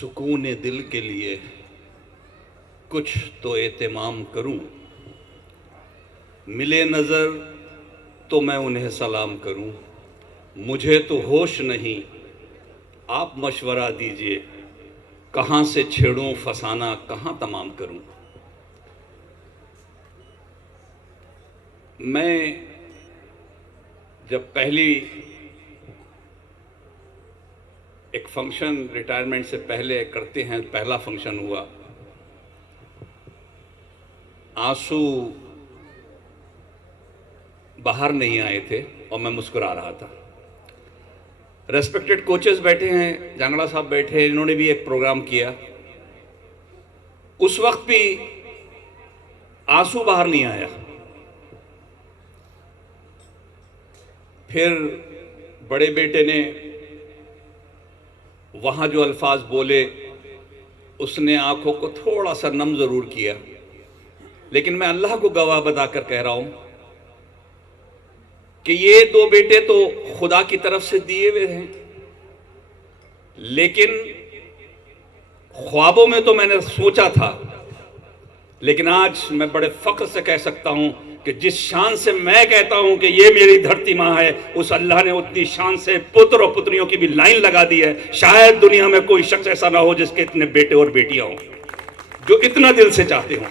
सुकून दिल के लिए कुछ तो एहतमाम करूं, मिले नज़र तो मैं उन्हें सलाम करूं। मुझे तो होश नहीं, आप मशवरा दीजिए, कहाँ से छेड़ूं फसाना कहाँ तमाम करूं। मैं जब पहली एक फंक्शन रिटायरमेंट से पहले करते हैं, पहला फंक्शन हुआ, आंसू बाहर नहीं आए थे और मैं मुस्कुरा रहा था। रेस्पेक्टेड कोचेस बैठे हैं, जांगड़ा साहब बैठे हैं, इन्होंने भी एक प्रोग्राम किया, उस वक्त भी आंसू बाहर नहीं आया। फिर बड़े बेटे ने वहां जो अल्फाज बोले उसने आंखों को थोड़ा सा नम जरूर किया, लेकिन मैं अल्लाह को गवाह बताकर कह रहा हूं कि ये दो बेटे तो खुदा की तरफ से दिए हुए हैं, लेकिन ख्वाबों में तो मैंने सोचा था, लेकिन आज मैं बड़े फख्र से कह सकता हूं कि जिस शान से मैं कहता हूं कि ये मेरी धरती माँ है, उस अल्लाह ने उतनी शान से पुत्र और पुत्रियों की भी लाइन लगा दी है। शायद दुनिया में कोई शख्स ऐसा ना हो जिसके इतने बेटे और बेटियां हों जो इतना दिल से चाहते हों।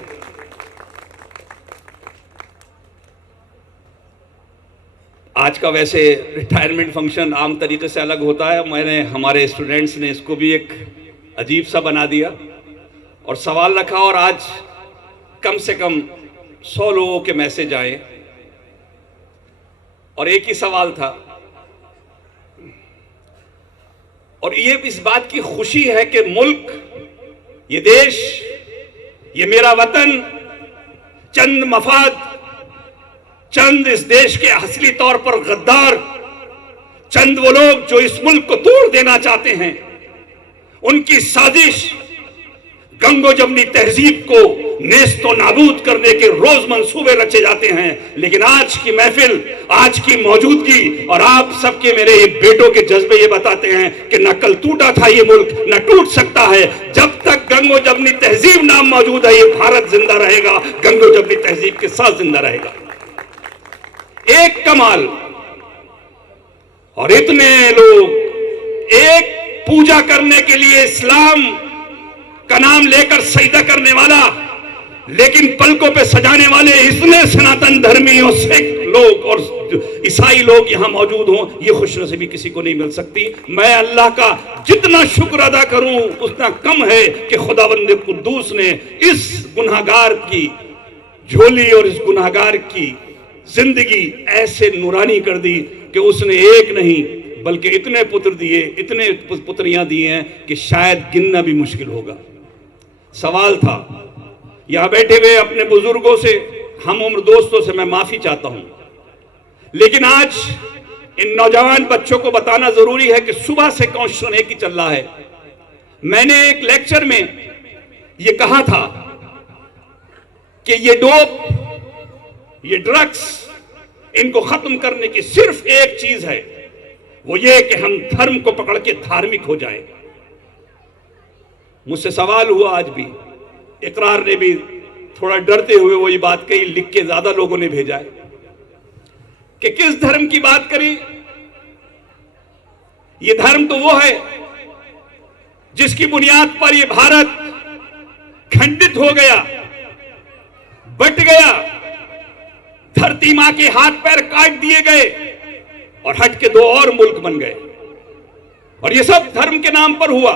आज का वैसे रिटायरमेंट फंक्शन आम तरीके से अलग होता है, मैंने हमारे स्टूडेंट्स ने इसको भी एक अजीब सा बना दिया और सवाल रखा, और आज कम से कम 100 लोगों के मैसेज आए और एक ही सवाल था, और ये इस बात की खुशी है कि मुल्क, ये देश, ये मेरा वतन, चंद मफाद, चंद इस देश के असली तौर पर गद्दार, चंद वो लोग जो इस मुल्क को तोड़ देना चाहते हैं, उनकी साजिश गंगो जमनी तहजीब को नेस्तो नाबूद करने के रोज मंसूबे रचे जाते हैं। लेकिन आज की महफिल, आज की मौजूदगी और आप सबके मेरे ये बेटों के जज्बे ये बताते हैं कि न कल टूटा था ये मुल्क, न टूट सकता है। जब तक गंगो जमनी तहजीब नाम मौजूद है, ये भारत जिंदा रहेगा, गंगो जमनी तहजीब के साथ जिंदा रहेगा। एक कमाल, और इतने लोग एक पूजा करने के लिए इस्लाम का नाम लेकर सजदा करने वाला, लेकिन पलकों पे सजाने वाले इतने सनातन धर्मी और सिख लोग और ईसाई लोग यहां मौजूद हों, ये खुशनसीबी किसी को नहीं मिल सकती। मैं अल्लाह का जितना शुक्र अदा करूं उतना कम है कि खुदावंद कुद्दूस ने इस गुनाहगार की झोली और इस गुनाहगार की जिंदगी ऐसे नूरानी कर दी कि उसने एक नहीं बल्कि इतने पुत्र दिए, इतने पुत्रियां दी हैं कि शायद गिनना भी मुश्किल होगा। सवाल था, यहां बैठे हुए अपने बुजुर्गों से, हम उम्र दोस्तों से मैं माफी चाहता हूं, लेकिन आज इन नौजवान बच्चों को बताना जरूरी है कि सुबह से कौन सुने की चल रहा है। मैंने एक लेक्चर में यह कहा था कि ये डोप, ये ड्रग्स, इनको खत्म करने की सिर्फ एक चीज है, वो ये कि हम धर्म को पकड़ के धार्मिक हो जाए। मुझसे सवाल हुआ आज भी, इकरार ने भी थोड़ा डरते हुए वही बात कही, लिख के ज्यादा लोगों ने भेजा है कि किस धर्म की बात करें। ये धर्म तो वो है जिसकी बुनियाद पर ये भारत खंडित हो गया, बट गया, धरती मां के हाथ पैर काट दिए गए और हट के दो और मुल्क बन गए, और ये सब धर्म के नाम पर हुआ।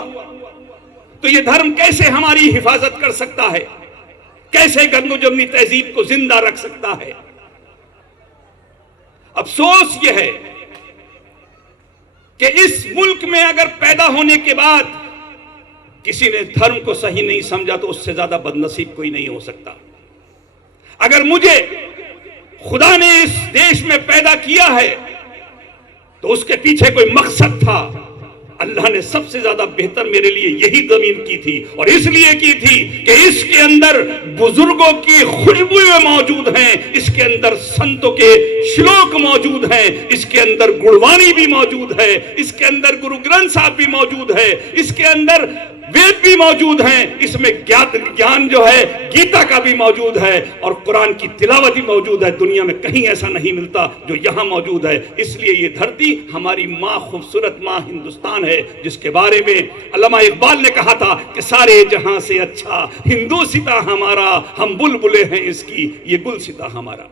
तो ये धर्म कैसे हमारी हिफाजत कर सकता है, कैसे गंगो जमनी तहजीब को जिंदा रख सकता है। अफसोस यह है कि इस मुल्क में अगर पैदा होने के बाद किसी ने धर्म को सही नहीं समझा तो उससे ज्यादा बदनसीब कोई नहीं हो सकता। अगर मुझे खुदा ने इस देश में पैदा किया है तो उसके पीछे कोई मकसद था। अल्लाह ने सबसे ज्यादा बेहतर मेरे लिए यही जमीन की थी, और इसलिए की थी कि इसके अंदर बुजुर्गों की खुशबुएं मौजूद हैं, इसके अंदर संतों के श्लोक मौजूद हैं, इसके अंदर गुणवाणी भी मौजूद है, इसके अंदर गुरु ग्रंथ साहब भी मौजूद है, इसके अंदर वेद भी मौजूद हैं, इसमें ज्ञान जो है गीता का भी मौजूद है, और कुरान की तिलावत भी मौजूद है। दुनिया में कहीं ऐसा नहीं मिलता जो यहाँ मौजूद है। इसलिए ये धरती हमारी माँ, खूबसूरत माँ हिंदुस्तान है, जिसके बारे में अल्लामा इकबाल ने कहा था कि सारे जहां से अच्छा हिंदू सिता हमारा, हम बुलबुले हैं इसकी, ये गुल सिता हमारा।